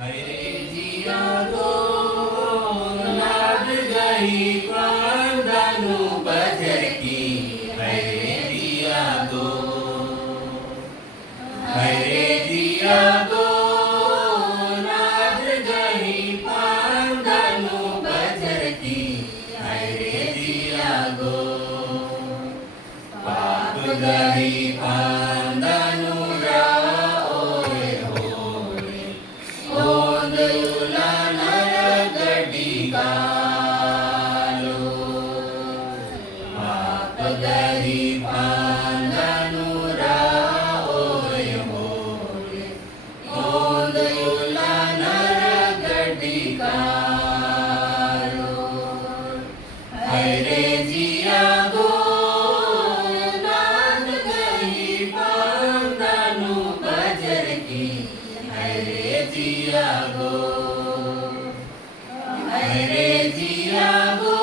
हरे जिया गो नाद गही पांदानु बजर की हरे जिया गो हरे जिया गो नाद गही पांदानु बजर की हरे जिया गो पाप गही पांदानु गरी पांदानु राओय होले ओंदयुला नरगडी कालो हरे जिया गो नाद गही पांदानु बजर की हरे जिया गो हरे जिया गो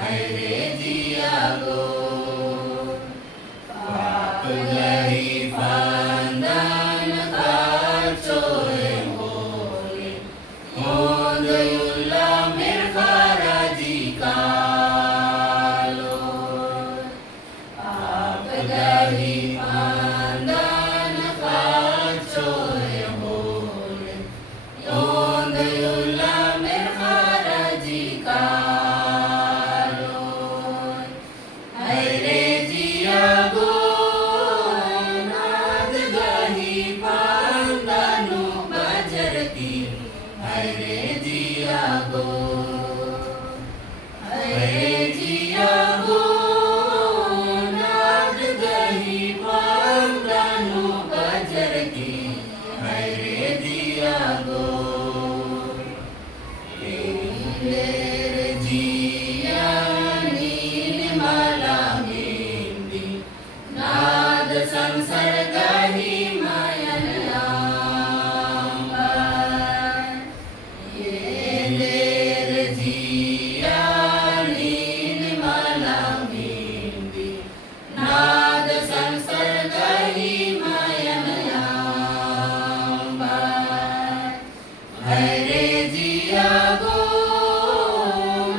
हरे जिया गो पाप गही पांदान काचोए होले ओंदयुला मिर्खारा जी कालो पाप गही पांदान काचोए होले ओंदयुला मिर्खारा जी कालो हरे जिया गो नाद गही पांदानु बजर की हरे जिया गो हरे जिया गो नाद गही पांदानु बजर की हरे जिया गो जिया संसर्गहि मयनलाम्बा येलेर जिया नीलमलामिंदी नाद संसर्गहि मयनलाम्बा हरे जिया गो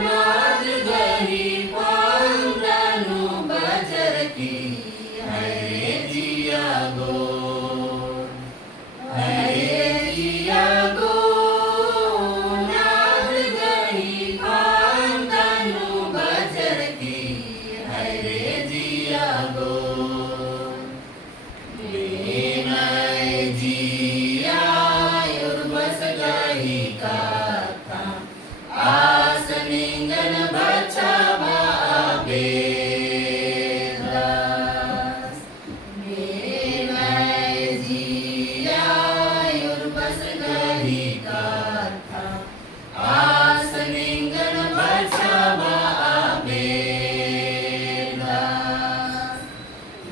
नाद गही पांदानु बजर की हरे जिया गो हरे जिया गो नाद गही पांदानु बजर की हरे जिया गो विनय जिया युर्बस गही काता आसनिंगन बचा बाबे आसनिंगन बचावा आबेला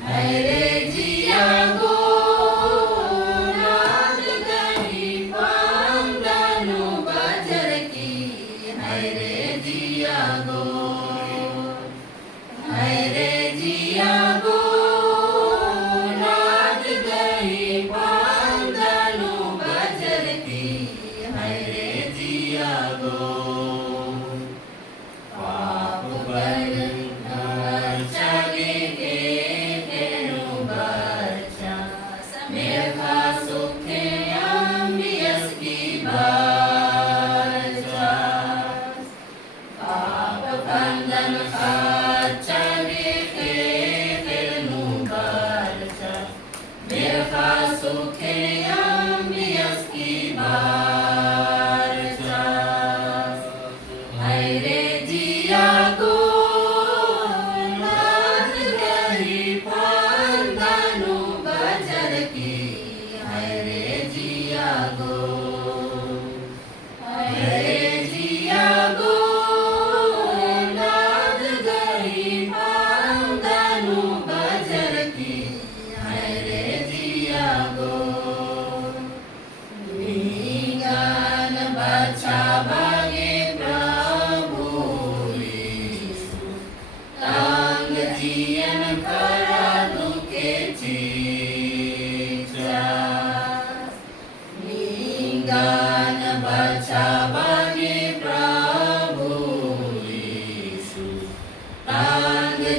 हरे जिया गो नाद गही पांदानु बजर की हरे जिया गो हरे जिया गो नाद गही पांदानु बजर की हरे जिया गो पाप बरचा गे तेनु बरचा मेघा सुखे अम्बियस की बरचा पाप बंधन खाचा गे तेनु बरचा मेघा सुखे अम्बियस की बरचा हरे जिया गो नाद गही पांदानु बजर की हरे जिया गो हरे जिया गो नाद गही पांदानु बजर की हरे जिया गो गान बचा भागे प्रभु यीशु तांग जियन करा दुख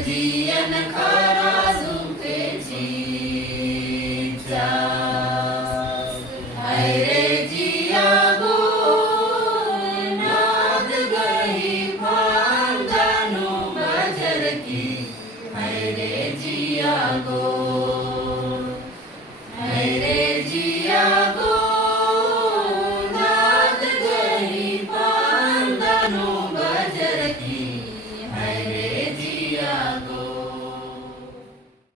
जी